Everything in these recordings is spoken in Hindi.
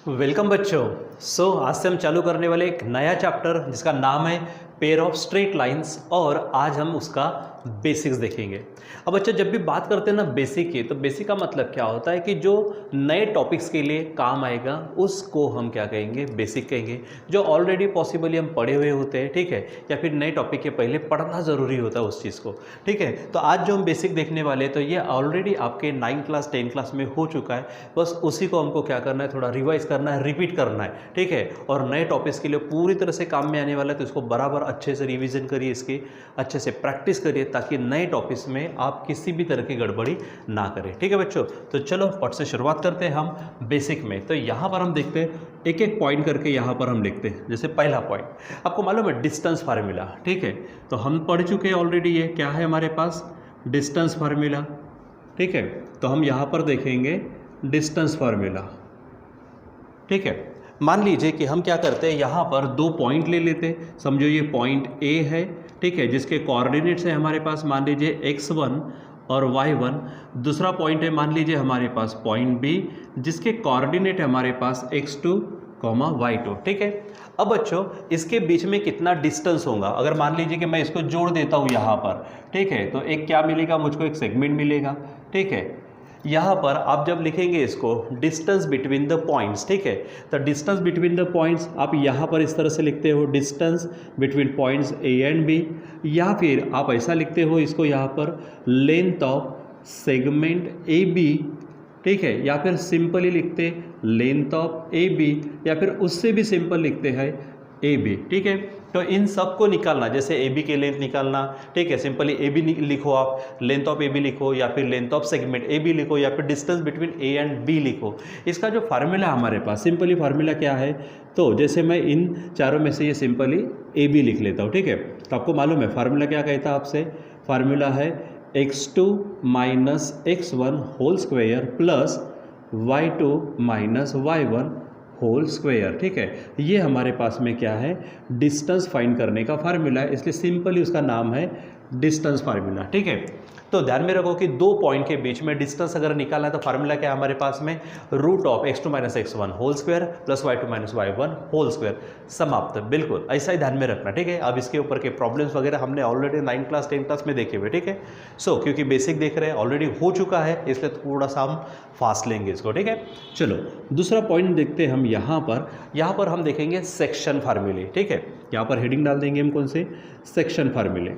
वेलकम बच्चों। आज से हम चालू करने वाले एक नया चैप्टर जिसका नाम है पेयर ऑफ स्ट्रेट लाइंस और आज हम उसका बेसिक्स देखेंगे। अब बच्चों जब भी बात करते हैं ना बेसिक की, तो बेसिक का मतलब क्या होता है कि जो नए टॉपिक्स के लिए काम आएगा उसको हम क्या कहेंगे, बेसिक कहेंगे। जो ऑलरेडी पॉसिबली हम पढ़े हुए होते हैं, ठीक है, या फिर नए टॉपिक के पहले पढ़ना ज़रूरी होता है उस चीज़ को, ठीक है। तो आज जो हम बेसिक देखने वाले हैं तो ये ऑलरेडी आपके 9th क्लास 10th क्लास में हो चुका है। बस उसी को हमको क्या करना है, थोड़ा रिवाइज करना है, रिपीट करना है, ठीक है। और नए टॉपिक्स के लिए पूरी तरह से काम में आने वाला है, तो इसको बराबर अच्छे से रिवीजन करिए, इसकी अच्छे से प्रैक्टिस करिए ताकि नए टॉपिक्स में आप किसी भी तरह की गड़बड़ी ना करें, ठीक है बच्चों। तो चलो पढ़ से शुरुआत करते हैं हम बेसिक में। तो यहाँ पर हम देखते हैं एक एक पॉइंट करके, यहाँ पर हम लिखते हैं। जैसे पहला पॉइंट आपको मालूम है डिस्टेंस फार्मूला, ठीक है। तो हम पढ़ चुके हैं ऑलरेडी, ये क्या है हमारे पास, डिस्टेंस फार्मूला, ठीक है। तो हम यहाँ पर देखेंगे डिस्टेंस फार्मूला, ठीक है। मान लीजिए कि हम क्या करते हैं, यहाँ पर दो पॉइंट ले लेते हैं। समझो ये पॉइंट ए है, ठीक है, जिसके कोऑर्डिनेट्स है हमारे पास मान लीजिए x1 और y1। दूसरा पॉइंट है मान लीजिए हमारे पास पॉइंट बी, जिसके कोऑर्डिनेट है हमारे पास x2, y2, ठीक है। अब बच्चों इसके बीच में कितना डिस्टेंस होगा, अगर मान लीजिए कि मैं इसको जोड़ देता हूँ यहाँ पर, ठीक है, तो एक क्या मिलेगा मुझको, एक सेगमेंट मिलेगा, ठीक है। यहाँ पर आप जब लिखेंगे इसको डिस्टेंस बिटवीन द पॉइंट्स, ठीक है, तो डिस्टेंस बिटवीन द पॉइंट्स आप यहाँ पर इस तरह से लिखते हो, distance between points A and B, या फिर आप ऐसा लिखते हो इसको यहाँ पर length of segment A B, ठीक है, या फिर सिंपली लिखते लेंथ ऑफ ए बी, या फिर उससे भी सिंपल लिखते हैं ए बी, ठीक है। तो इन सब को निकालना, जैसे ए बी के लेंथ निकालना, ठीक है, सिंपली ए बी लिखो, आप लेंथ ऑफ ए बी लिखो, या फिर length of segment A B लिखो, या फिर distance between A and B लिखो। इसका जो फार्मूला हमारे पास, सिंपली फार्मूला क्या है, तो जैसे मैं इन चारों में से ये सिंपली ए बी लिख लेता हूँ, ठीक है। तो आपको मालूम है फार्मूला क्या कहता है आपसे, फार्मूला है x2 minus x1 whole square plus y2 minus y1 whole square, ठीक है। ये हमारे पास में क्या है, डिस्टेंस फाइंड करने का फार्मूला है, इसलिए सिंपली उसका नाम है डिस्टेंस फार्मूला, ठीक है। तो ध्यान में रखो कि दो पॉइंट के बीच में डिस्टेंस अगर निकालना है तो फार्मूला क्या है हमारे पास में, root of x2 minus x1 whole square plus y2 minus y1 whole square, समाप्त। बिल्कुल ऐसा ही ध्यान में रखना, ठीक है। अब इसके ऊपर के प्रॉब्लम्स वगैरह हमने already 9th class 10th class में देखे हुए, ठीक है। क्योंकि बेसिक देख रहे हैं ऑलरेडी हो चुका है, इसलिए थोड़ा सा हम फास्ट लेंगे इसको, ठीक है। चलो दूसरा पॉइंट देखते हैं हम यहाँ पर हम देखेंगे सेक्शन फार्मूले, ठीक है। यहाँ पर हेडिंग डाल देंगे हम कौन से, सेक्शन फार्मूले।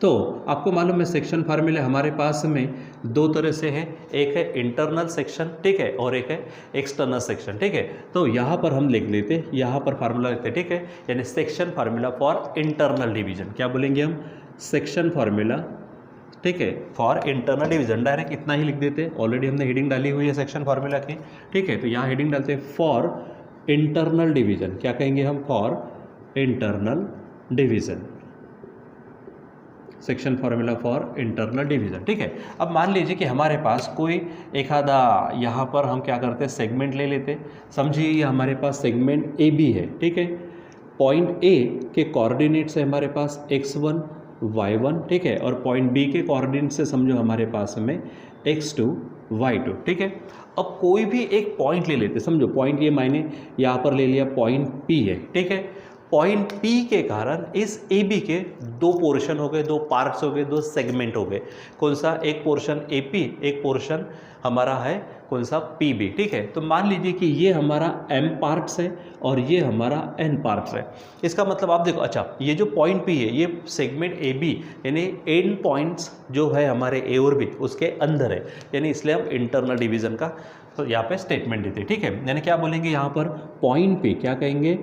तो आपको मालूम है सेक्शन फार्मूले हमारे पास में दो तरह से है, एक है इंटरनल सेक्शन, ठीक है, और एक है एक्सटर्नल सेक्शन, ठीक है। तो यहाँ पर हम लिख लेते, यहाँ पर फार्मूला लिखते, ठीक है, यानी section formula for internal division. क्या बोलेंगे हम, सेक्शन फार्मूला, ठीक है, फॉर इंटरनल डिवीजन। डायरेक्ट इतना ही लिख देते, ऑलरेडी हमने हेडिंग डाली हुई है सेक्शन फार्मूला की, ठीक है। तो यहाँ हेडिंग डालते हैं फॉर इंटरनल डिवीजन। क्या कहेंगे हम, for internal division, section formula for internal division, ठीक है। अब मान लीजिए कि हमारे पास कोई एक आधा, यहाँ पर हम क्या करते हैं, सेगमेंट ले लेते। समझिए ये हमारे पास सेगमेंट ए बी है, ठीक है। पॉइंट ए के कोऑर्डिनेट्स है हमारे पास x1 y1, ठीक है, और पॉइंट बी के कोऑर्डिनेट्स से समझो हमारे पास में x2 y2, ठीक है। अब कोई भी एक पॉइंट ले लेते, समझो पॉइंट ये मैंने यहाँ पर ले लिया, पॉइंट P है, ठीक है। पॉइंट P के कारण इस ए बी के दो पोर्शन हो गए, दो पार्ट्स हो गए, दो सेगमेंट हो गए। कौन सा, एक पोर्शन AP, एक पोर्शन हमारा है कौन सा, PB, ठीक है। तो मान लीजिए कि ये हमारा M पार्ट्स है और ये हमारा N पार्ट्स है। इसका मतलब आप देखो, अच्छा ये जो पॉइंट P है ये सेगमेंट AB यानी एंड पॉइंट्स जो है हमारे A और B उसके अंदर है, यानी इसलिए हम इंटरनल डिवीजन का तो यहाँ पे स्टेटमेंट देते हैं, ठीक है। यानी क्या बोलेंगे यहाँ पर, पॉइंट P क्या कहेंगे,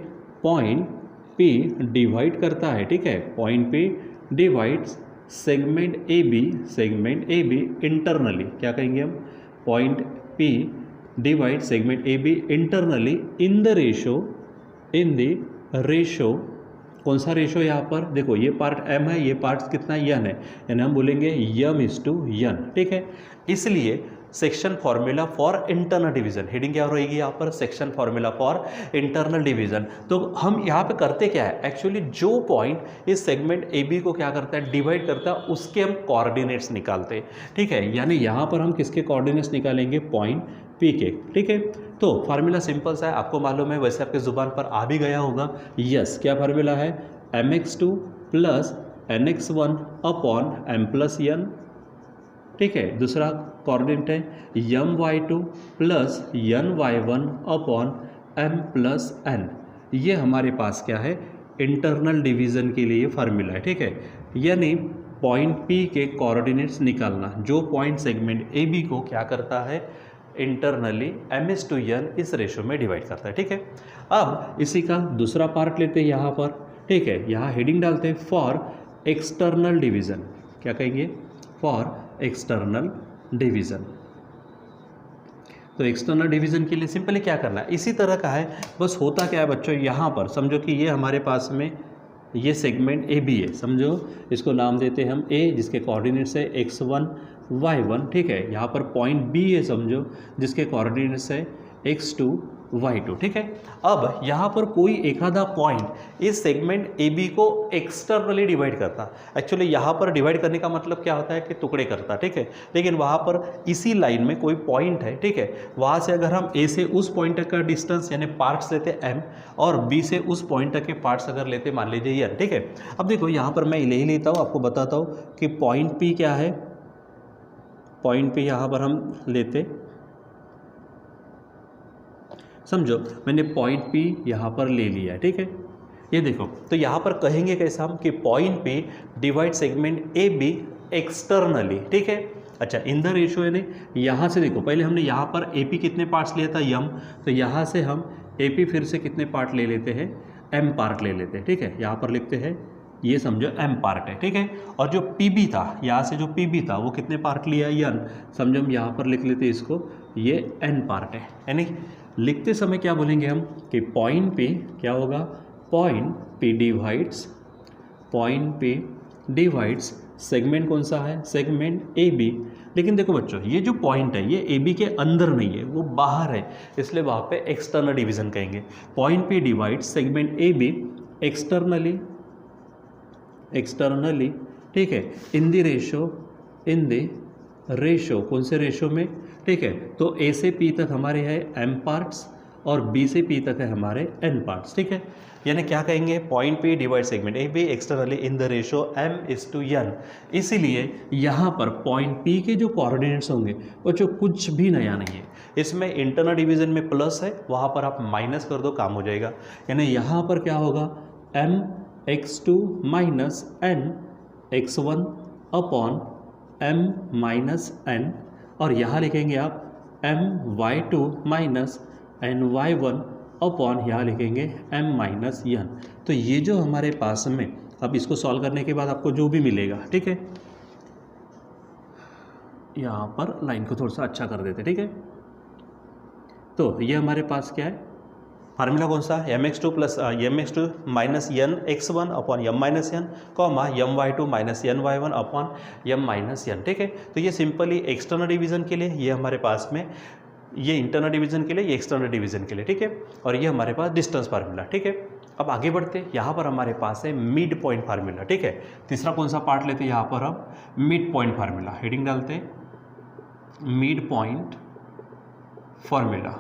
पॉइंट P डिवाइड करता है, ठीक है, point P divides segment A B internally. क्या कहेंगे हम, point P divide segment A B internally in the ratio, कौन सा रेशो यहाँ पर देखो, ये पार्ट M है, ये पार्ट कितना n है, यानी हम बोलेंगे m/n, ठीक है। इसलिए section formula for internal division, heading क्या रहेगी यहाँ पर, section formula for internal division. तो हम यहाँ पे करते क्या है, एक्चुअली जो पॉइंट इस सेगमेंट ए बी को क्या करता है, डिवाइड करता है, उसके हम कोऑर्डिनेट्स निकालते हैं, ठीक है। यानी यहाँ पर हम किसके कोऑर्डिनेट्स निकालेंगे, पॉइंट पी के, ठीक है। तो फार्मूला सिंपल सा है, आपको मालूम है, वैसे आपके ज़ुबान पर आ भी गया होगा। यस, क्या फार्मूला है, mx2 plus nx1 upon m plus n, ठीक है। दूसरा कोऑर्डिनेट है my2 plus ny1 upon m plus n। ये हमारे पास क्या है, इंटरनल डिवीज़न के लिए फार्मूला है, ठीक है। यानी पॉइंट P के कोऑर्डिनेट्स निकालना, जो पॉइंट सेगमेंट AB को क्या करता है, इंटरनली m/n इस रेशो में डिवाइड करता है, ठीक है। अब इसी का दूसरा पार्ट लेते हैं यहाँ पर, ठीक है। यहाँ हेडिंग डालते हैं फॉर एक्सटर्नल डिवीज़न, क्या कहेंगे, फॉर एक्सटर्नल डिवीज़न। तो एक्सटर्नल डिवीज़न के लिए सिंपली क्या करना है, इसी तरह का है, बस होता क्या है बच्चों, यहाँ पर समझो कि ये हमारे पास में ये सेगमेंट ए बी है, समझो इसको नाम देते हैं हम ए, जिसके कोऑर्डिनेट्स है x1 y1, ठीक है। यहाँ पर पॉइंट बी है समझो, जिसके कोऑर्डिनेट्स है x2 y2, ठीक है। अब यहाँ पर कोई एक आधा पॉइंट इस सेगमेंट ए बी को एक्सटर्नली डिवाइड करता, एक्चुअली यहाँ पर डिवाइड करने का मतलब क्या होता है कि टुकड़े करता, ठीक है। लेकिन वहाँ पर इसी लाइन में कोई पॉइंट है, ठीक है, वहाँ से अगर हम ए से उस पॉइंट तक का डिस्टेंस यानी पार्ट्स लेते m और बी से उस पॉइंट तक के पार्ट्स अगर लेते मान लीजिए n, ठीक है। अब देखो यहाँ पर मैं ले लेता हूँ, आपको बताता हूँ कि पॉइंट P क्या है, पॉइंट P यहाँ पर हम लेते, समझो मैंने पॉइंट P यहाँ पर ले लिया है, ठीक है। ये देखो, तो यहाँ पर कहेंगे कैसा हम कि point P divide segment A B externally, ठीक है। अच्छा, इन द रेशियो यानी यहाँ से देखो, पहले हमने यहाँ पर ए पी कितने पार्ट्स लिया था, यम, तो यहाँ से हम ए पी फिर से कितने पार्ट ले लेते हैं, एम पार्ट ले लेते हैं, ठीक है। यहाँ पर लिखते हैं, ये समझो m पार्ट है, ठीक है। और जो PB था, यहाँ से जो PB था वो कितने पार्ट लिया, n, समझो हम यहाँ पर लिख लेते हैं इसको, ये n पार्ट है। यानी लिखते समय क्या बोलेंगे हम कि पॉइंट P क्या होगा, point P divides, point P divides segment कौन सा है, सेगमेंट AB। लेकिन देखो बच्चों, ये जो पॉइंट है ये AB के अंदर नहीं है, वो बाहर है, इसलिए वहाँ पे एक्सटर्नल डिवीज़न कहेंगे। Point P divides segment AB externally, externally, ठीक है, इन the ratio, in the ratio, कौन से रेशो में, ठीक है। तो ए से पी तक हमारे है m पार्ट्स और बी से पी तक है हमारे n पार्ट्स, ठीक है। यानी क्या कहेंगे, point P divide segment A B externally in the ratio m/n। इसीलिए यहाँ पर पॉइंट P के जो कोऑर्डिनेट्स होंगे वो जो कुछ भी नया नहीं है, इसमें इंटरनल डिवीज़न में प्लस है, वहाँ पर आप माइनस कर दो, काम हो जाएगा। यानी यहाँ पर क्या होगा, m(x2 minus n(x1) upon m minus n, और यहाँ लिखेंगे आप my2 माइनस ny1 अपॉन यहाँ लिखेंगे m माइनस n। तो ये जो हमारे पास में, अब इसको सॉल्व करने के बाद आपको जो भी मिलेगा, ठीक है, यहाँ पर लाइन को थोड़ा सा अच्छा कर देते, ठीक है। तो ये हमारे पास क्या है, फार्मूला कौन सा, mx2 plus mx2 minus n x1 upon m minus n, comma my2 minus ny1 upon m minus n, ठीक है। तो ये सिंपली एक्सटर्नल डिवीज़न के लिए, ये हमारे पास में, ये इंटरनल डिवीज़न के लिए, ये एक्सटर्नल डिवीज़न के लिए, ठीक है। और ये हमारे पास डिस्टेंस फार्मूला, ठीक है। अब आगे बढ़ते, यहाँ पर हमारे पास है मिड पॉइंट फार्मूला, ठीक है। तीसरा कौन सा पार्ट लेते हैं, यहाँ पर हम मिड पॉइंट फार्मूला, हेडिंग डालते हैं मिड पॉइंट फार्मूला।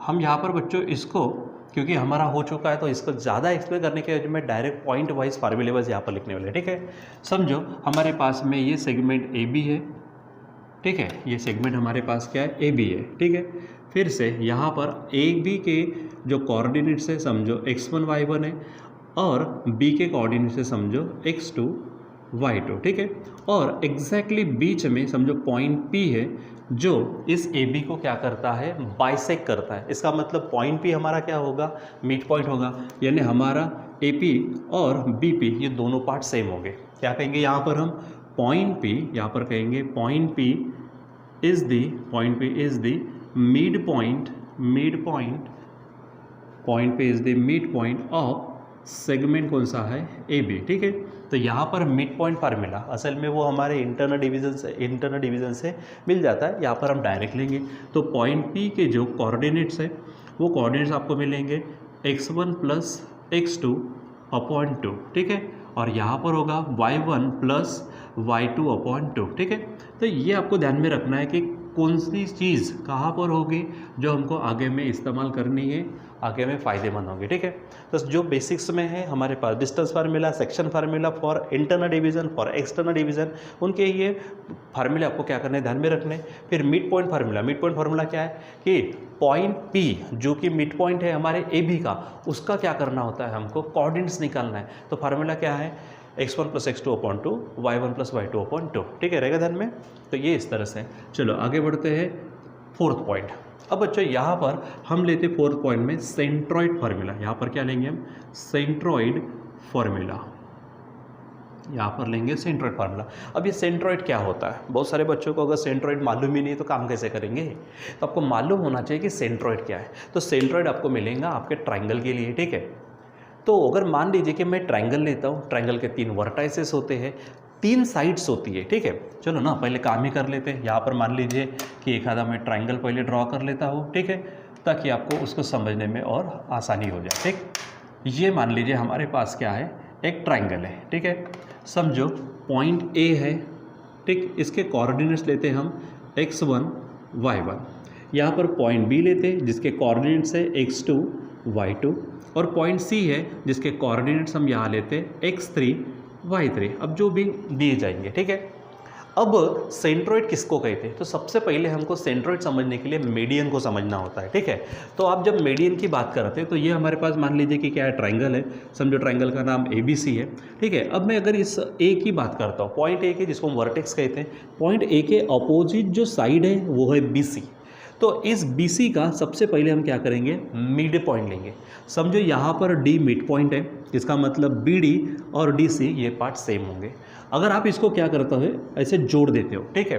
हम यहाँ पर बच्चों इसको, क्योंकि हमारा हो चुका है तो इसको ज़्यादा एक्सप्लेन करने के वजह में डायरेक्ट पॉइंट वाइज फार्मूले वाइज यहाँ पर लिखने वाले, ठीक है। समझो हमारे पास में ये सेगमेंट ए बी है, ठीक है, ये सेगमेंट हमारे पास क्या है, ए बी है, ठीक है। फिर से यहाँ पर ए बी के जो कोऑर्डिनेट्स है समझो x1 y1 है, और बी के कोऑर्डिनेट्स है समझो x2 y2, ठीक है। और एग्जैक्टली बीच में समझो पॉइंट P है, जो इस ए बी को क्या करता है, बाइसेक्ट करता है। इसका मतलब पॉइंट P हमारा क्या होगा, मिड पॉइंट होगा, यानी हमारा ए पी और बी पी ये दोनों पार्ट सेम होंगे। क्या कहेंगे यहाँ पर हम, पॉइंट P, यहाँ पर कहेंगे point P is the, point P is the mid point, mid point, point P is the mid point of segment कौन सा है, ए बी, ठीक है। तो यहाँ पर मिड पॉइंट फार्मूला असल में वो हमारे इंटरनल डिवीज़न से मिल जाता है, यहाँ पर हम डायरेक्ट लेंगे। तो पॉइंट P के जो कोऑर्डिनेट्स है वो कोऑर्डिनेट्स आपको मिलेंगे x1 प्लस x2 अपॉन 2, ठीक है। और यहाँ पर होगा y1 प्लस y2 अपॉन 2, ठीक है। तो ये आपको ध्यान में रखना है कि कौन सी चीज़ कहाँ पर होगी जो हमको आगे में इस्तेमाल करनी है, आगे में फ़ायदेमंद होगी। ठीक है, तो जो बेसिक्स में है हमारे पास distance formula, section formula for internal division, for external division, उनके ये फार्मूले आपको क्या करने ध्यान में रखने। फिर mid point formula, mid point formula क्या है कि पॉइंट P जो कि मिड पॉइंट है हमारे AB का, उसका क्या करना होता है, हमको कोऑर्डिनेट्स निकालना है। तो फार्मूला क्या है, x1 + x2/2 y1 + y2/2। ठीक है, रहेगा ध्यान में। तो ये इस तरह से। चलो आगे बढ़ते हैं फोर्थ पॉइंट। अब बच्चों यहाँ पर हम लेते फोर्थ पॉइंट में सेंट्रॉइड फार्मूला। यहाँ पर क्या लेंगे हम, सेंट्रॉइड फार्मूला। यहाँ पर लेंगे सेंट्रॉइड फार्मूला। अब ये सेंट्रॉइड क्या होता है, बहुत सारे बच्चों को अगर सेंट्रॉइड मालूम ही नहीं तो काम कैसे करेंगे। तो आपको मालूम होना चाहिए कि सेंट्रॉइड क्या है। तो सेंट्रॉइड आपको मिलेगा आपके ट्राइंगल के लिए। ठीक है, तो अगर मान लीजिए कि मैं ट्राइंगल लेता हूँ, ट्राइंगल के 3 वर्टाइसेस होते हैं, 3 साइड्स होती है। ठीक है, चलो ना पहले काम ही कर लेते हैं। यहाँ पर मान लीजिए कि एक आधा मैं ट्राइंगल पहले ड्रॉ कर लेता हूँ। ठीक है, ताकि आपको उसको समझने में और आसानी हो जाए। ठीक, ये मान लीजिए हमारे पास क्या है, एक ट्राइंगल है। ठीक है, समझो पॉइंट A है। ठीक, इसके कोऑर्डिनेट्स लेते हैं हम x1 y1। यहाँ पर पॉइंट B लेते हैं जिसके कोऑर्डिनेट्स है x2 y2, और पॉइंट C है जिसके कोऑर्डिनेट्स हम यहाँ लेते हैं x3 y3। अब जो भी दिए जाएंगे। ठीक है, अब सेंट्रॉइड किसको कहते हैं, तो सबसे पहले हमको सेंट्रॉइड समझने के लिए मीडियन को समझना होता है। ठीक है, तो आप जब मीडियन की बात करते हैं तो ये हमारे पास मान लीजिए कि क्या है, ट्राइंगल है। समझो ट्राइंगल का नाम ABC है। ठीक है, अब मैं अगर इस A की बात करता हूँ, पॉइंट A के जिसको हम वर्टेक्स कहते हैं, पॉइंट A के अपोजिट जो साइड है वो है BC। तो इस BC का सबसे पहले हम क्या करेंगे, मिड पॉइंट लेंगे। समझो यहाँ पर D मिड पॉइंट है, इसका मतलब BD और DC ये पार्ट सेम होंगे। अगर आप इसको क्या करते हो, ऐसे जोड़ देते हो। ठीक है,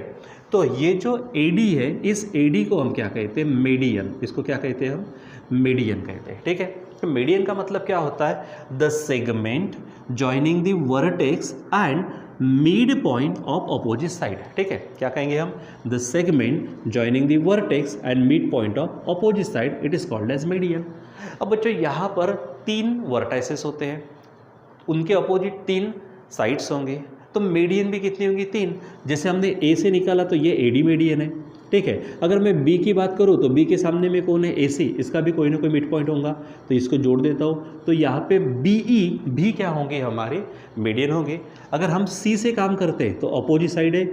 तो ये जो AD है, इस AD को हम क्या कहते हैं, मीडियन। इसको क्या कहते हैं हम, मीडियन कहते हैं। ठीक है, तो मीडियन का मतलब क्या होता है, the segment joining the vertex and mid point of opposite side. ठीक है, क्या कहेंगे हम, the segment joining the vertex and mid point of opposite side, it is called as median. अब बच्चों यहाँ पर 3 वर्टाइसेस होते हैं, उनके अपोजिट 3 साइड्स होंगे, तो मीडियन भी कितनी होंगी, 3। जैसे हमने A से निकाला तो ये AD मीडियन है। ठीक है, अगर मैं B की बात करूँ तो B के सामने में कौन है, AC, इसका भी कोई ना कोई मिड पॉइंट होगा, तो इसको जोड़ देता हूँ। तो यहाँ पे BE भी क्या होंगे, हमारे मीडियन होंगे। अगर हम C से काम करते हैं तो अपोजिट साइड है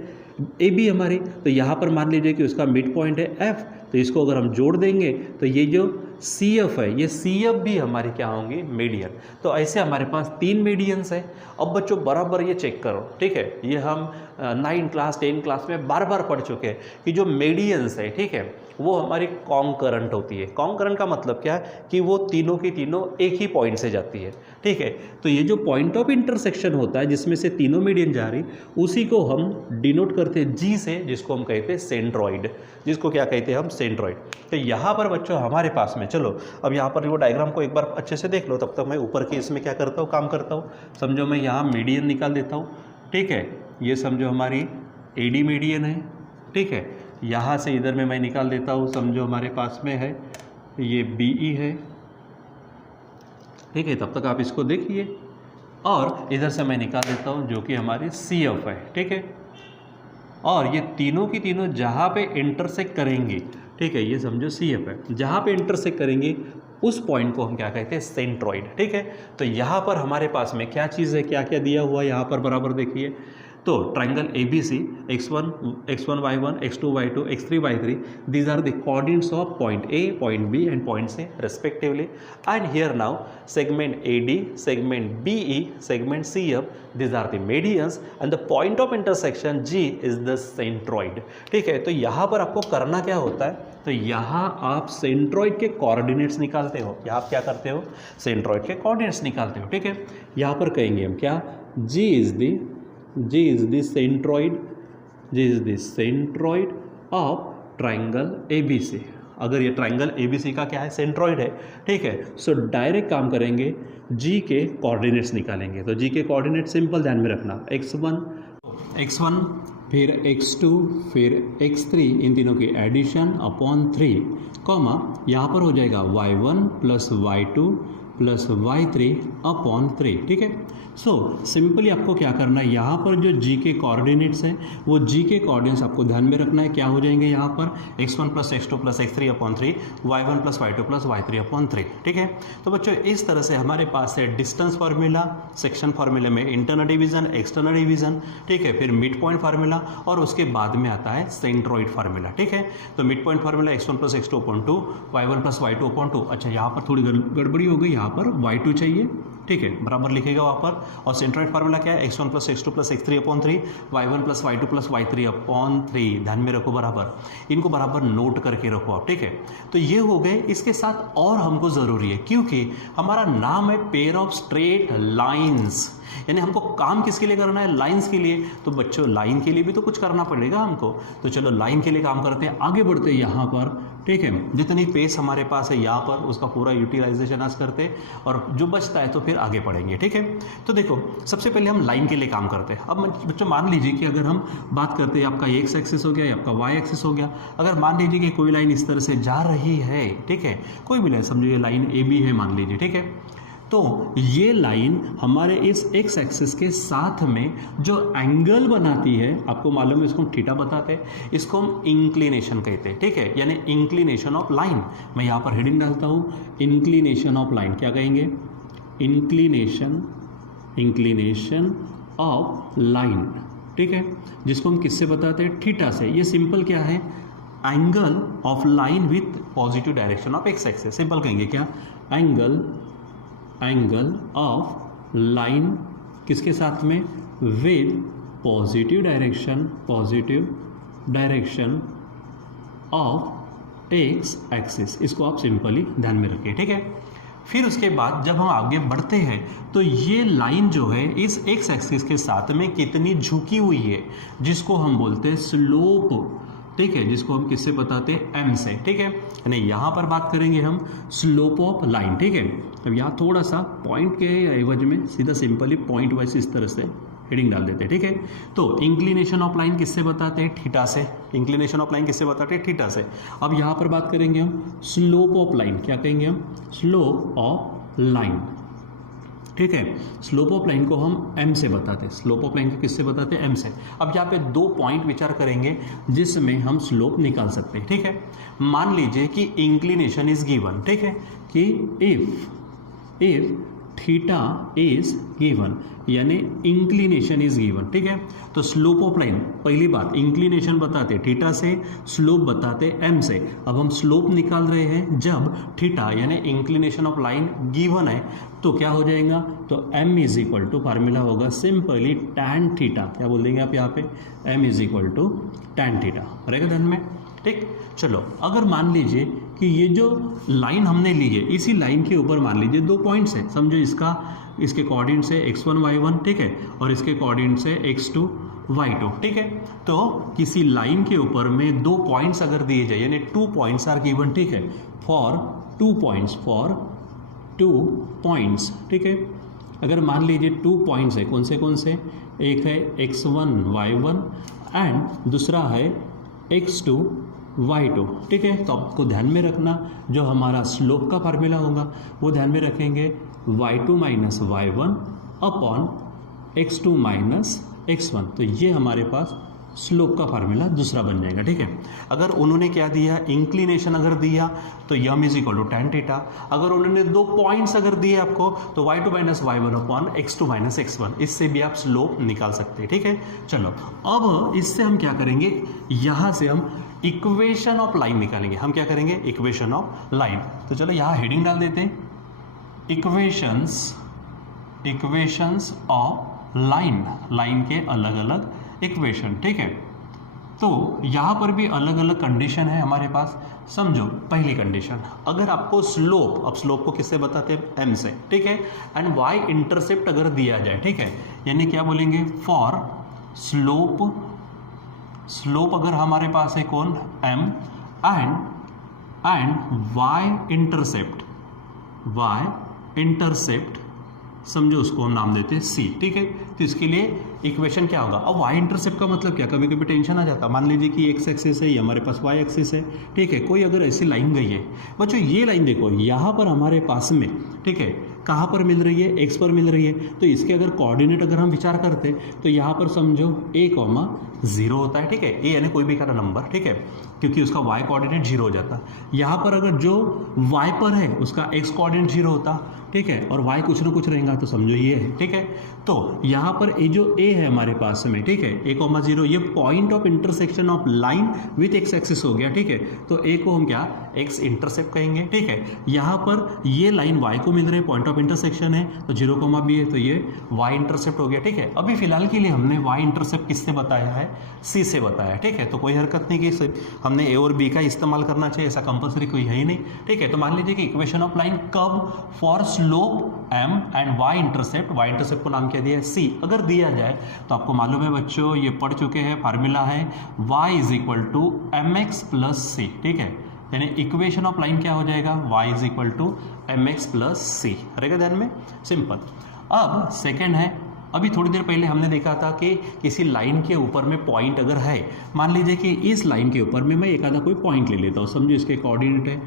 AB हमारी, तो यहाँ पर मान लीजिए कि उसका मिड पॉइंट है F, तो इसको अगर हम जोड़ देंगे तो ये जो CF है, ये CF भी हमारी क्या होंगी, मीडियन। तो ऐसे हमारे पास 3 मीडियंस है। अब बच्चों बराबर ये चेक करो। ठीक है, ये हम 9 क्लास 10 क्लास में बार बार पढ़ चुके हैं कि जो मीडियंस है, ठीक है, वो हमारी कॉन्करेंट होती है। कॉन्करेंट का मतलब क्या है कि वो तीनों की तीनों एक ही पॉइंट से जाती है। ठीक है, तो ये जो पॉइंट ऑफ इंटरसेक्शन होता है जिसमें से तीनों मीडियन जा रही, उसी को हम डिनोट करते हैं G से, जिसको हम कहते हैं सेंट्रॉइड। जिसको क्या कहते हैं हम, सेंट्रॉइड। तो यहाँ पर बच्चों हमारे पास में, चलो अब यहाँ पर वो डायग्राम को एक बार अच्छे से देख लो, तब तक मैं ऊपर के इसमें क्या करता हूँ, काम करता हूँ। समझो मैं यहाँ मीडियन निकाल देता हूँ। ठीक है, ये समझो हमारी AD मीडियन है। ठीक है, यहाँ से इधर में मैं निकाल देता हूँ, समझो हमारे पास में है ये BE है। ठीक है, तब तक आप इसको देखिए, और इधर से मैं निकाल देता हूँ जो कि हमारी CF है। ठीक है, और ये तीनों की तीनों जहाँ पे इंटरसेक्ट करेंगी, ठीक है, ये समझो CF है, जहाँ पे इंटरसेक्ट करेंगी उस पॉइंट को हम क्या कहते हैं, सेंट्रॉइड। ठीक है, तो यहाँ पर हमारे पास में क्या चीज़ है, क्या क्या दिया हुआ है यहाँ पर बराबर देखिए। तो triangle ABC, x1 y1, x2 y2, x3 y3, these are the coordinates of point A, point B and point C respectively. And here now segment AD, segment BE, segment CF, these are the medians and the point of intersection G is the centroid. ठीक है, तो यहाँ पर आपको करना क्या होता है, तो यहाँ आप सेंट्रॉइड के कोऑर्डिनेट्स निकालते हो। यहाँ आप क्या करते हो, सेंट्रॉइड के कोऑर्डिनेट्स निकालते हो। ठीक है, यहाँ पर कहेंगे हम क्या, G is the centroid of triangle ABC। अगर ये ट्राइंगल ABC का क्या है, सेंट्रॉइड है। ठीक है, सो डायरेक्ट काम करेंगे, G के कोऑर्डिनेट्स निकालेंगे। तो G के कोऑर्डिनेट सिंपल ध्यान में रखना, x1 फिर x2 फिर x3, इन तीनों की एडिशन अपॉन 3, कॉमा यहाँ पर हो जाएगा y1 + y2 plus y3 upon 3, ठीक है। सो सिंपली आपको क्या करना है, यहाँ पर जो g के कोऑर्डिनेट्स हैं वो g के कोऑर्डिनेट्स आपको ध्यान में रखना है, क्या हो जाएंगे यहाँ पर x1 plus x2 plus x3 upon 3, y1 plus y2 plus y3 upon 3, ठीक है। तो बच्चों इस तरह से हमारे पास है डिस्टेंस फार्मूला, सेक्शन फार्मूले में इंटरनल डिवीजन, एक्सटर्नल डिवीजन, ठीक है, फिर मिड पॉइंट फार्मूला और उसके बाद में आता है सेंट्रोइड फार्मूला, ठीक है। तो mid point formula x1 plus x2 upon 2, y1 plus y2 upon 2। अच्छा यहाँ पर थोड़ी गड़बड़ी हो गई, यहाँ पर y2 चाहिए, ठीक है, बराबर लिखेगा वहाँ पर। और सेंट्रोइड फार्मूला क्या है, x1 plus x2 plus x3 upon 3, y1 plus y2 plus y3 upon 3। ध्यान में रखो बराबर, इनको बराबर नोट करके रखो आप, ठीक है। तो ये हो गए, इसके साथ और हमको ज़रूरी है क्योंकि हमारा नाम है पेयर ऑफ स्ट्रेट लाइन्स, यानी हमको काम किसके लिए करना है, लाइंस के लिए। तो बच्चों लाइन के लिए भी तो कुछ करना पड़ेगा हमको, तो चलो लाइन के लिए काम करते हैं, आगे बढ़ते हैं यहाँ पर, ठीक है। जितनी पेस हमारे पास है यहाँ पर उसका पूरा यूटिलाइजेशन आज करते हैं और जो बचता है तो फिर आगे पढ़ेंगे, ठीक है। तो देखो सबसे पहले हम लाइन के लिए काम करते हैं। अब बच्चों मान लीजिए कि अगर हम बात करते हैं, आपका एक्स एक्सिस हो गया या आपका वाई एक्सिस हो गया, अगर मान लीजिए कि कोई लाइन इस तरह से जा रही है, ठीक है, कोई भी लाइन, समझो ये लाइन ए बी है मान लीजिए, ठीक है। तो ये लाइन हमारे इस एक्स एक्सिस के साथ में जो एंगल बनाती है, आपको मालूम है इसको हम थीटा बताते हैं, इसको हम इंक्लिनेशन कहते हैं, ठीक है, यानी इंक्लिनेशन ऑफ लाइन। मैं यहाँ पर हेडिंग डालता हूँ, इंक्लिनेशन ऑफ लाइन, क्या कहेंगे, इंक्लिनेशन ऑफ लाइन, ठीक है, जिसको हम किससे बताते हैं, थीटा से। ये सिंपल क्या है, angle of line with positive direction of x axis. Simple कहेंगे क्या, एंगल ऑफ लाइन किसके साथ में, with positive direction of x axis. इसको आप सिंपली ध्यान में रखिए, ठीक है। फिर उसके बाद जब हम आगे बढ़ते हैं तो ये लाइन जो है इस एक्स एक्सिस के साथ में कितनी झुकी हुई है, जिसको हम बोलते हैं स्लोप, ठीक है, जिसको हम किससे बताते हैं, एम से, ठीक है। यानी यहाँ पर बात करेंगे हम स्लोप ऑफ लाइन, ठीक है। अब यहाँ थोड़ा सा पॉइंट के एवज में सीधा सिंपली पॉइंट वाइज इस तरह से हेडिंग डाल देते हैं, ठीक है। तो इंक्लिनेशन ऑफ लाइन किससे बताते हैं, थीटा से। इंक्लिनेशन ऑफ लाइन किससे बताते हैं, थीटा से। अब यहाँ पर बात करेंगे हम स्लोप ऑफ लाइन, क्या कहेंगे हम, स्लोप ऑफ लाइन, ठीक है। स्लोप ऑफ लाइन को हम एम से बताते हैं, स्लोप ऑफ लाइन को किससे बताते हैं, एम से। अब यहाँ पे दो पॉइंट विचार करेंगे जिसमें हम स्लोप निकाल सकते हैं, ठीक है। मान लीजिए कि इंक्लिनेशन इज गिवन, ठीक है, कि इफ थीटा इज गिवन, यानी इंक्लिनेशन इज गिवन, ठीक है। तो स्लोप ऑफ लाइन, पहली बात इंक्लिनेशन बताते थीटा से, स्लोप बताते एम से। अब हम स्लोप निकाल रहे हैं जब थीटा यानी इंक्लिनेशन ऑफ लाइन गिवन है, तो क्या हो जाएगा, तो M is equal to formula होगा सिंपली टैन थीटा। क्या बोल देंगे आप यहाँ पे, M is equal to tan theta, रहेगा ध्यान में, ठीक। चलो अगर मान लीजिए कि ये जो लाइन हमने ली है, इसी लाइन के ऊपर मान लीजिए दो पॉइंट्स है, समझो इसके कोऑर्डिनेट्स है x1 y1, ठीक है, और इसके कोऑर्डिनेट्स है x2 y2, ठीक है। तो किसी लाइन के ऊपर में दो पॉइंट्स अगर दिए जाए, यानी 2 पॉइंट्स आर गिवन, ठीक है, फॉर 2 पॉइंट्स, ठीक है। अगर मान लीजिए 2 पॉइंट्स है, कौन से, एक है x1 y1 एंड दूसरा है x2 y2, ठीक है। तो आपको ध्यान में रखना जो हमारा स्लोप का फार्मूला होगा वो ध्यान में रखेंगे, y2 minus y1 upon x2 minus x1। तो ये हमारे पास स्लोप का फार्मूला दूसरा बन जाएगा, ठीक है। अगर उन्होंने क्या दिया, इंक्लिनेशन अगर दिया तो m is equal to tan theta. अगर उन्होंने दो पॉइंट्स अगर दिए आपको तो y2 minus y1 upon x2 minus x1, इससे भी आप स्लोप निकाल सकते हैं, ठीक है। चलो अब इससे हम क्या करेंगे, यहाँ से हम इक्वेशन ऑफ लाइन निकालेंगे। हम क्या करेंगे, इक्वेशन ऑफ लाइन। तो चलो यहाँ हेडिंग डाल देते हैं, इक्वेशंस ऑफ लाइन के अलग अलग इक्वेशन, ठीक है। तो यहाँ पर भी अलग अलग कंडीशन है हमारे पास। समझो पहली कंडीशन, अगर आपको स्लोप, अब स्लोप को किससे बताते हैं, एम से, ठीक है, एंड वाई इंटरसेप्ट अगर दिया जाए, ठीक है, यानी क्या बोलेंगे, फॉर स्लोप अगर हमारे पास है कौन, एम, एंड वाई इंटरसेप्ट समझो उसको हम नाम देते हैं सी, ठीक है। तो इसके लिए इक्वेशन क्या होगा, अब वाई इंटरसेप्ट का मतलब क्या, कभी कभी टेंशन आ जाता है। मान लीजिए कि एक्स एक्सिस है, ये हमारे पास वाई एक्सिस है, ठीक है। कोई अगर ऐसी लाइन गई है बच्चों, ये लाइन देखो यहाँ पर हमारे पास में, ठीक है, कहाँ पर मिल रही है, एक्स पर मिल रही है। तो इसके अगर कोऑर्डिनेट अगर हम विचार करते तो यहाँ पर समझो a,0 होता है, ठीक है। ए यानी कोई भी का नंबर, ठीक है, क्योंकि उसका y कोऑर्डिनेट 0 हो जाता। यहाँ पर अगर जो y पर है उसका x कोऑर्डिनेट 0 होता, ठीक है, और y कुछ ना कुछ रहेगा, तो समझो ये है, ठीक है। तो यहाँ पर ये जो a है हमारे पास में, ठीक है, a,0 ये point of intersection of line with x axis हो गया, ठीक है। तो a को हम क्या x इंटरसेप्ट कहेंगे, ठीक है। यहाँ पर ये लाइन y को मिल रही है, पॉइंट ऑफ इंटरसेक्शन है, तो 0, b है, तो ये y इंटरसेप्ट हो गया, ठीक है। अभी फिलहाल के लिए हमने y इंटरसेप्ट किससे बताया है, c से बताया, ठीक है। तो कोई हरकत नहीं कि हमने a और b का इस्तेमाल करना चाहिए, ऐसा कंपलसरी कोई है ही नहीं, ठीक है। तो मान लीजिए कि equation of line curve for slope m and y intercept को नाम क्या दिया है, c। अगर दिया जाए तो आपको मालूम है बच्चों, ये पढ़ चुके हैं, फार्मूला है y = mx + c, ठीक है। यानी इक्वेशन ऑफ लाइन क्या हो जाएगा, y = mx + c, रहेगा ध्यान में, सिंपल। अब सेकेंड है, अभी थोड़ी देर पहले हमने देखा था कि किसी लाइन के ऊपर में पॉइंट अगर है, मान लीजिए कि इस लाइन के ऊपर में मैं एक आधा कोई पॉइंट ले लेता हूँ, समझो इसके कोऑर्डिनेट है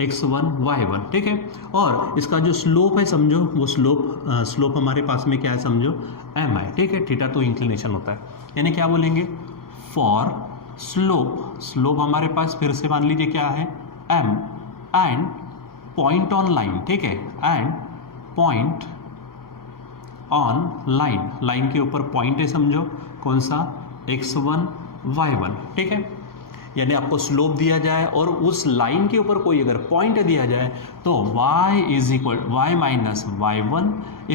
x1 y1, ठीक है, और इसका जो स्लोप है समझो वो स्लोप हमारे पास में क्या है, समझो m है, ठीक है। थीटा तो इंक्लिनेशन होता है, यानी क्या बोलेंगे, फॉर स्लोप हमारे पास फिर से मान लीजिए क्या है m and point on line, ठीक है, एंड पॉइंट ऑन लाइन के ऊपर पॉइंट है, समझो कौन सा, x1 y1, ठीक है। यानी आपको स्लोप दिया जाए और उस लाइन के ऊपर कोई अगर पॉइंट दिया जाए तो y - y1 =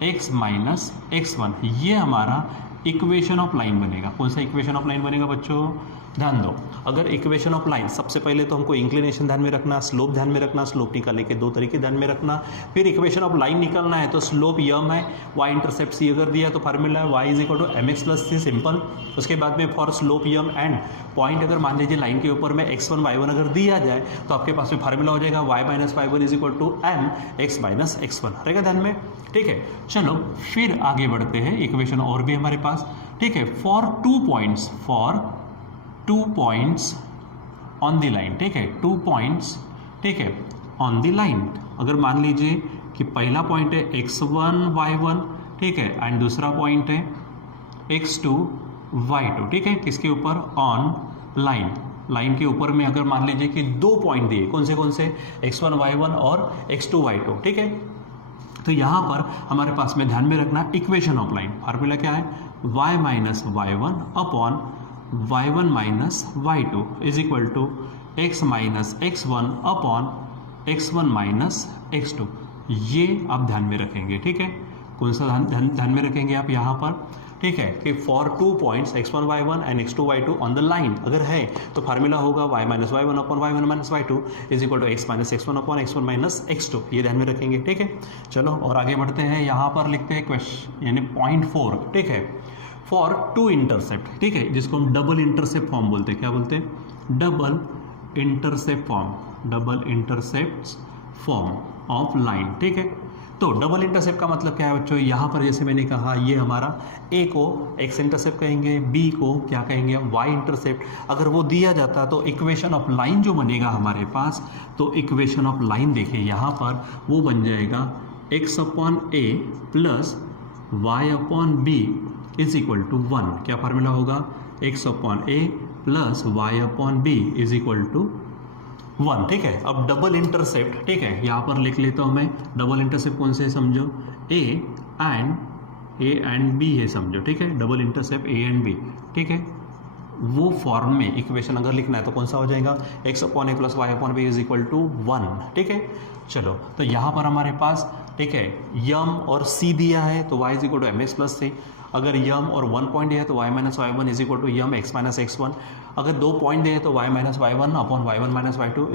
mx - x1, ये हमारा इक्वेशन ऑफ लाइन बनेगा। कौन सा इक्वेशन ऑफ लाइन बनेगा बच्चों, ध्यान दो। अगर इक्वेशन ऑफ लाइन, सबसे पहले तो हमको इंक्लिनेशन ध्यान में रखना, स्लोप ध्यान में रखना, स्लोप निकालने के दो तरीके ध्यान में रखना। फिर इक्वेशन ऑफ लाइन निकालना है तो स्लोप यम है, y इंटरसेप्ट c अगर दिया तो फार्मूला है y = mx + c, सिंपल। उसके बाद में for slope M and point अगर मान लीजिए लाइन के ऊपर में x1 y1 अगर दिया जाए तो आपके पास में फार्मूला हो जाएगा y - y1 = mx - x1, रहेगा ध्यान में, ठीक है। चलो फिर आगे बढ़ते हैं, इक्वेशन और भी हमारे पास, ठीक है। For 2 points on the line, ठीक है, 2 पॉइंट्स, ठीक है, ऑन द लाइन। अगर मान लीजिए कि पहला पॉइंट है x1 y1, ठीक है, एंड दूसरा पॉइंट है x2 y2, ठीक है, किसके ऊपर, ऑन लाइन के ऊपर में अगर मान लीजिए कि 2 पॉइंट दिए, कौन से x1 y1 और x2 y2, ठीक है। तो यहाँ पर हमारे पास में ध्यान में रखना इक्वेशन ऑफ लाइन, फार्मूला क्या है, y - y1 upon y1 - y2 = x - x1 upon x1 - x2, ये आप ध्यान में रखेंगे, ठीक है। कौन सा ध्यान में रखेंगे आप यहाँ पर, ठीक है, कि for 2 points x1 y1 and x2 y2 on the line अगर है तो फार्मूला होगा y - y1 upon y1 - y2 = x - x1 upon x1 - x2, ये ध्यान में रखेंगे, ठीक है। चलो और आगे बढ़ते हैं, यहाँ पर लिखते हैं क्वेश्चन यानी पॉइंट 4, ठीक है, फॉर 2 इंटरसेप्ट, ठीक है, जिसको हम डबल इंटरसेप्ट फॉर्म बोलते हैं, क्या बोलते हैं, double intercept form of line, ठीक है। तो डबल इंटरसेप्ट का मतलब क्या है बच्चों, यहाँ पर जैसे मैंने कहा ये हमारा a को x इंटरसेप्ट कहेंगे, b को क्या कहेंगे हम, y इंटरसेप्ट। अगर वो दिया जाता तो इक्वेशन ऑफ लाइन जो बनेगा हमारे पास, तो इक्वेशन ऑफ लाइन देखिए यहाँ पर वो बन जाएगा x/a प्लस y/b = 1, क्या फार्मूला होगा, x/a प्लस y/b = 1, ठीक है। अब डबल इंटरसेप्ट, ठीक है, यहाँ पर लिख लेता हूँ मैं, डबल इंटरसेप्ट कौन से है, समझो a एंड b है, समझो, ठीक है, double intercept a and b, ठीक है। वो फॉर्म में इक्वेशन अगर लिखना है तो कौन सा हो जाएगा, x/a प्लस y/b = 1, ठीक है। चलो तो यहाँ पर हमारे पास, ठीक है, यम और c दिया है तो y = mx + c। अगर यम और 1 पॉइंट दिया है तो y - y1 = यम x - x1। अगर 2 पॉइंट दिए तो y - y1 upon y1 - y2 =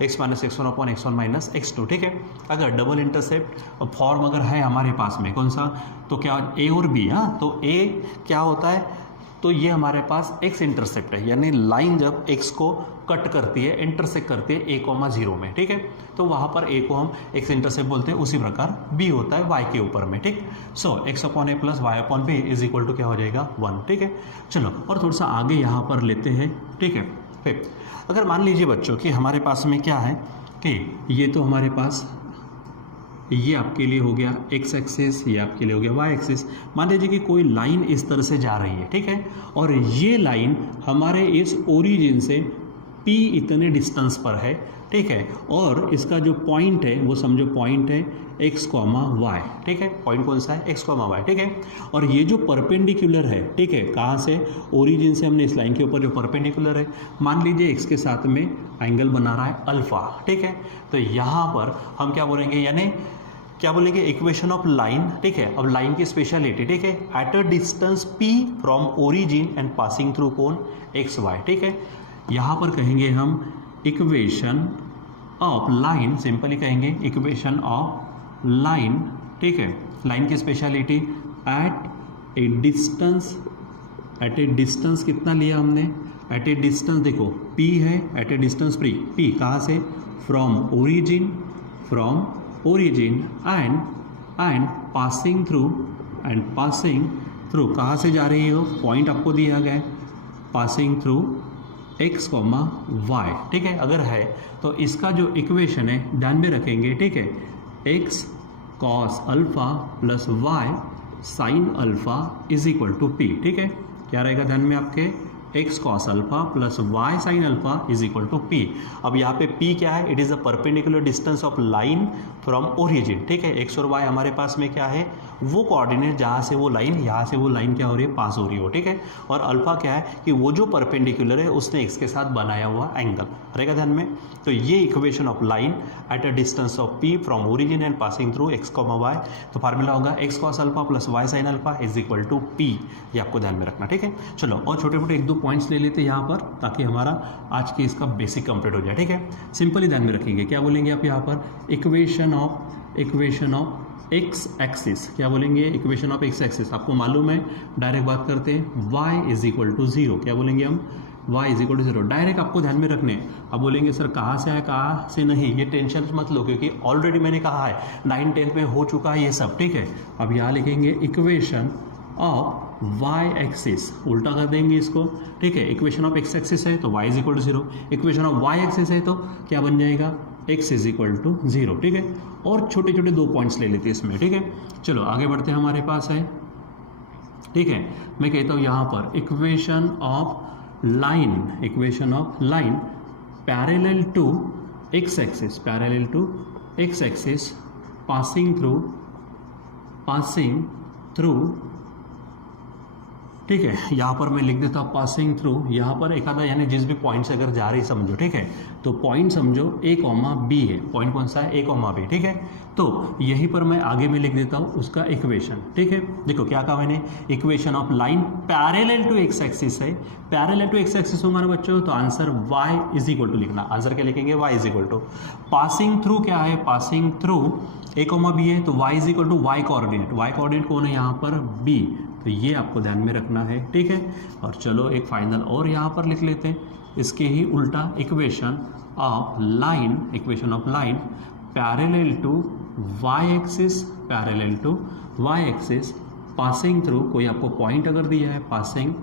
x - x1 upon x1 - x2, ठीक है। अगर डबल इंटरसेप्ट फॉर्म अगर है हमारे पास में कौन सा, तो क्या a और b, हाँ, तो a क्या होता है, तो ये हमारे पास x इंटरसेप्ट है, यानी लाइन जब x को कट करती है, इंटरसेक्ट करती है a,0 में, ठीक है, तो वहाँ पर a को हम x इंटरसेप्ट बोलते हैं। उसी प्रकार b होता है y के ऊपर में, ठीक। So x/a plus y/b is equal to क्या हो जाएगा 1, ठीक है। चलो और थोड़ा सा आगे यहाँ पर लेते हैं, ठीक है। फिर अगर मान लीजिए बच्चों कि हमारे पास में क्या है कि ये तो हमारे पास ये आपके लिए हो गया x एक्सिस, ये आपके लिए हो गया y एक्सिस। मान लीजिए कि कोई लाइन इस तरह से जा रही है, ठीक है, और ये लाइन हमारे इस ओरिजिन से p इतने डिस्टेंस पर है, ठीक है, और इसका जो पॉइंट है वो समझो पॉइंट है x, y, ठीक है। पॉइंट कौन सा है? x, y, ठीक है। और ये जो परपेंडिकुलर है, ठीक है, कहाँ से? ओरिजिन से हमने इस लाइन के ऊपर जो परपेंडिकुलर है, मान लीजिए x के साथ में एंगल बना रहा है अल्फा, ठीक है। तो यहाँ पर हम क्या बोलेंगे, यानी क्या बोलेंगे, इक्वेशन ऑफ लाइन, ठीक है। अब लाइन की स्पेशलिटी, ठीक है, at a distance p from origin and passing through कौन? x, y, ठीक है। यहाँ पर कहेंगे हम इक्वेशन ऑफ लाइन, सिंपली कहेंगे इक्वेशन ऑफ लाइन, ठीक है। लाइन की speciality at a distance, at a distance कितना लिया हमने? एट ए डिस्टेंस देखो p है, एट ए डिस्टेंस p कहाँ से? From origin and passing through कहाँ से जा रही हो? पॉइंट आपको दिया गया है, पासिंग थ्रू x, y, ठीक है। अगर है तो इसका जो इक्वेशन है ध्यान में रखेंगे, ठीक है, x cos alpha plus y sin alpha is equal to p, ठीक है। क्या रहेगा ध्यान में आपके? x cos alpha plus y sin alpha is equal to p। अब यहाँ पे p क्या है? It is a perpendicular distance of line from origin, ठीक है। x और y हमारे पास में क्या है? वो कोऑर्डिनेट जहाँ से वो लाइन, यहाँ से वो लाइन क्या हो रही है? पास हो रही हो, ठीक है। और अल्फा क्या है कि वो जो परपेंडिकुलर है उसने x के साथ बनाया हुआ एंगल रहेगा ध्यान में। तो ये equation of line at a distance of p from origin and passing through x, y, तो फार्मूला होगा x cos alpha plus y sin alpha is equal to p। ये आपको ध्यान में रखना, ठीक है। चलो और छोटे मोटे 1-2 पॉइंट्स ले लेते हैं यहाँ पर, ताकि हमारा आज के इसका बेसिक कंप्लीट हो जाए, ठीक है। सिंपली ध्यान में रखेंगे, क्या बोलेंगे आप यहाँ पर? इक्वेशन ऑफ x एक्सिस, क्या बोलेंगे? Equation of x axis. आपको मालूम है, डायरेक्ट बात करते हैं, y इज इक्वल टू 0, क्या बोलेंगे हम? y is equal to 0, direct आपको ध्यान में रखने। अब बोलेंगे सर कहाँ से आया, कहाँ से नहीं, ये टेंशन मत लो, क्योंकि ऑलरेडी मैंने कहा है 9th 10th में हो चुका है ये सब, ठीक है। अब यहाँ लिखेंगे इक्वेशन ऑफ y एक्सिस, उल्टा कर देंगे इसको, ठीक है। इक्वेशन ऑफ x एक्सिस है तो y is equal to 0, equation of y axis है तो क्या बन जाएगा? x इज इक्वल टू 0, ठीक है। और छोटे छोटे 2 पॉइंट्स ले लेते हैं इसमें, ठीक है। चलो आगे बढ़ते हैं, हमारे पास है, ठीक है। मैं कहता हूँ यहाँ पर equation of line parallel to x axis passing through, ठीक है। यहाँ पर मैं लिख देता हूँ पासिंग थ्रू, यहाँ पर एक आधा, यानी जिस भी पॉइंट से अगर जा रही समझो, ठीक है। तो पॉइंट समझो a, b है, पॉइंट कौन सा है? a, b, ठीक है। तो यहीं पर मैं आगे में लिख देता हूँ उसका इक्वेशन, ठीक है। देखो क्या कहा मैंने? Equation of line parallel to x axis है, पैरेलल टू x एक्सिस होगा ना बच्चों, तो answer y is equal to लिखना। आंसर क्या लिखेंगे? y is equal to passing through, क्या है? पासिंग थ्रू a, b है, तो y is equal to y coordinate कौन है यहाँ पर? b, तो ये आपको ध्यान में रखना है, ठीक है। और चलो एक फाइनल और यहाँ पर लिख लेते हैं, इसके ही उल्टा equation of line parallel to y axis passing through, कोई आपको पॉइंट अगर दिया है, पासिंग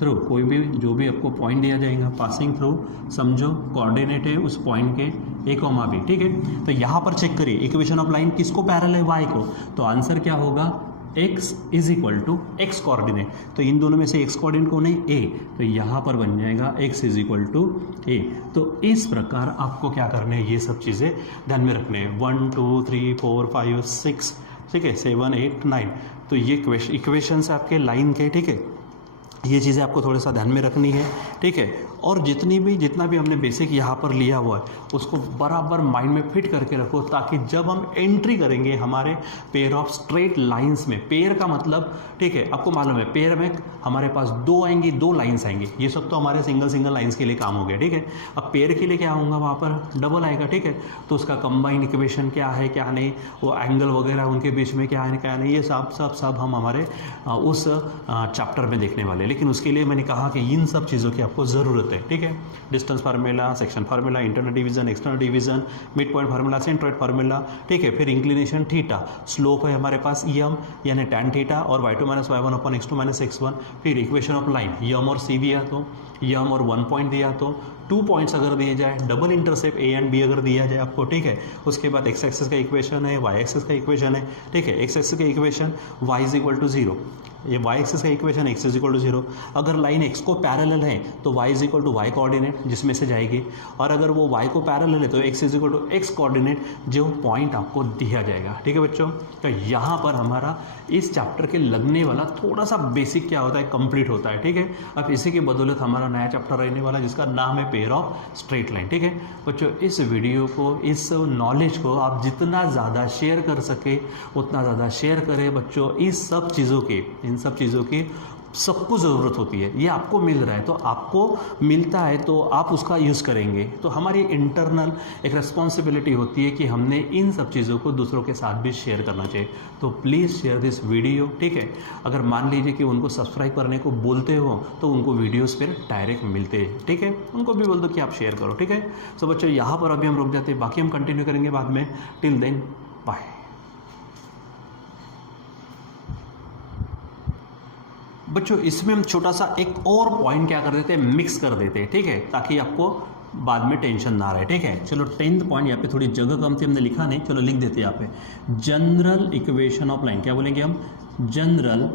थ्रू, कोई भी जो भी आपको पॉइंट दिया जाएगा, पासिंग थ्रू समझो कोऑर्डिनेट है उस पॉइंट के a, b, ठीक है। तो यहाँ पर चेक करिए इक्वेशन ऑफ लाइन किसको पैरेलल है? y को, तो आंसर क्या होगा? x is equal to x coordinate, तो इन दोनों में से x कोऑर्डिनेट कौन है? a, तो यहाँ पर बन जाएगा x is equal to a। तो इस प्रकार आपको क्या करने हैं? ये सब चीज़ें ध्यान में रखने हैं। 1 2 3 4 5 6, ठीक है, 7 8 9, तो ये इक्वेशंस आपके लाइन के, ठीक है। ये चीज़ें आपको थोड़ा सा ध्यान में रखनी है, ठीक है। और जितना भी हमने बेसिक यहाँ पर लिया हुआ है उसको बराबर माइंड में फिट करके रखो, ताकि जब हम एंट्री करेंगे हमारे पेयर ऑफ स्ट्रेट लाइंस में, पेयर का मतलब ठीक है आपको मालूम है पेयर में हमारे पास दो आएंगी, दो लाइंस आएंगी, ये सब तो हमारे सिंगल लाइंस के लिए काम हो गया, ठीक है। अब पेयर के लिए क्या होगा, वहाँ पर डबल आएगा, ठीक है। तो उसका कंबाइंड इक्वेशन क्या है क्या नहीं, वो एंगल वगैरह उनके बीच में क्या है क्या नहीं, ये सब हम हमारे उस चैप्टर में देखने वाले हैं। लेकिन उसके लिए मैंने कहा कि इन सब चीज़ों की आपको ज़रूरत है, ठीक है। Distance formula, section formula, internal division, external division, mid point formula, centroid formula, ठीक है। फिर इंक्लिनेशन थीटा, स्लोप है हमारे पास यम यानी tan थीटा और y2 - y1 upon x2 - x1। फिर इक्वेशन ऑफ लाइन, यम और सी दिया तो यम और 1 पॉइंट दिया तो 2 पॉइंट्स अगर दिए जाए, double intercept A and B अगर दिया जाए आपको, ठीक है। उसके बाद एक्स एक्सिस का इक्वेशन है, वाई एक्सिस का इक्वेशन है, ठीक है। एक्स एक्सिस का इक्वेशन y = 0, ये y एक्सिस का इक्वेशन x = 0। अगर लाइन x को पैरेलल है तो y = y कोऑर्डिनेट जिसमें से जाएगी, और अगर वो y को पैरेलल है तो x = x कोऑर्डिनेट जो पॉइंट आपको दिया जाएगा, ठीक है बच्चों। तो यहाँ पर हमारा इस चैप्टर के लगने वाला थोड़ा सा बेसिक क्या होता है कंप्लीट होता है, ठीक है। अब इसी की बदौलत हमारा नया चैप्टर रहने वाला जिसका नाम है पेयर ऑफ स्ट्रेट लाइन, ठीक है बच्चों। इस वीडियो को, इस नॉलेज को आप जितना ज़्यादा शेयर कर सके उतना ज़्यादा शेयर करें बच्चों। इन सब चीज़ों की सबको ज़रूरत होती है, ये आपको मिल रहा है तो आपको मिलता है तो आप उसका यूज़ करेंगे, तो हमारी इंटरनल एक रिस्पॉन्सिबिलिटी होती है कि हमने इन सब चीज़ों को दूसरों के साथ भी शेयर करना चाहिए। तो प्लीज़ शेयर दिस वीडियो, ठीक है। अगर मान लीजिए कि उनको सब्सक्राइब करने को बोलते हो तो उनको वीडियोस फिर डायरेक्ट मिलते हैं, ठीक है। उनको भी बोल दो कि आप शेयर करो, ठीक है। तो बच्चों यहाँ पर अभी हम रुक जाते हैं, बाकी हम कंटिन्यू करेंगे बाद में। Till then bye. बच्चों इसमें हम छोटा सा एक और पॉइंट क्या कर देते हैं, मिक्स कर देते हैं, ठीक है, ताकि आपको बाद में टेंशन ना रहे, ठीक है। चलो 10th पॉइंट, यहाँ पे थोड़ी जगह कम थी, हमने लिखा नहीं, चलो लिख देते हैं यहाँ पे। जनरल इक्वेशन ऑफ लाइन, क्या बोलेंगे हम, जनरल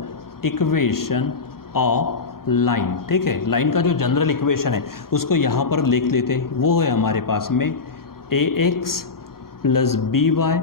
इक्वेशन ऑफ लाइन, ठीक है। लाइन का जो जनरल इक्वेशन है उसको यहाँ पर लिख लेते हैं, वो है हमारे पास में ax + by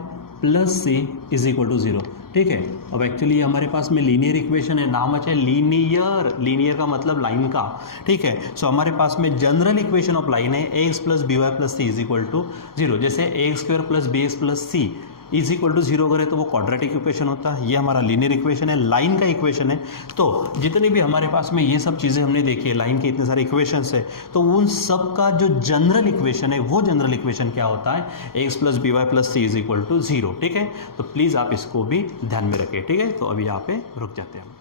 + c = 0, ठीक है। अब एक्चुअली हमारे पास में लीनियर इक्वेशन है, नाम अच्छा है लीनियर का मतलब लाइन का, ठीक है। सो हमारे पास में जनरल इक्वेशन ऑफ लाइन है ax + by + c = 0। जैसे ax² + bx + c = 0 करें तो वो क्वाड्रेटिक इक्वेशन होता है, ये हमारा लीनियर इक्वेशन है, लाइन का इक्वेशन है। तो जितने भी हमारे पास में ये सब चीज़ें हमने देखी है, लाइन के इतने सारे इक्वेशंस है, तो उन सब का जो जनरल इक्वेशन है वो जनरल इक्वेशन क्या होता है, ax + by + c = 0, ठीक है। तो प्लीज़ आप इसको भी ध्यान में रखें, ठीक है। तो अभी यहाँ पे रुक जाते हैं हम।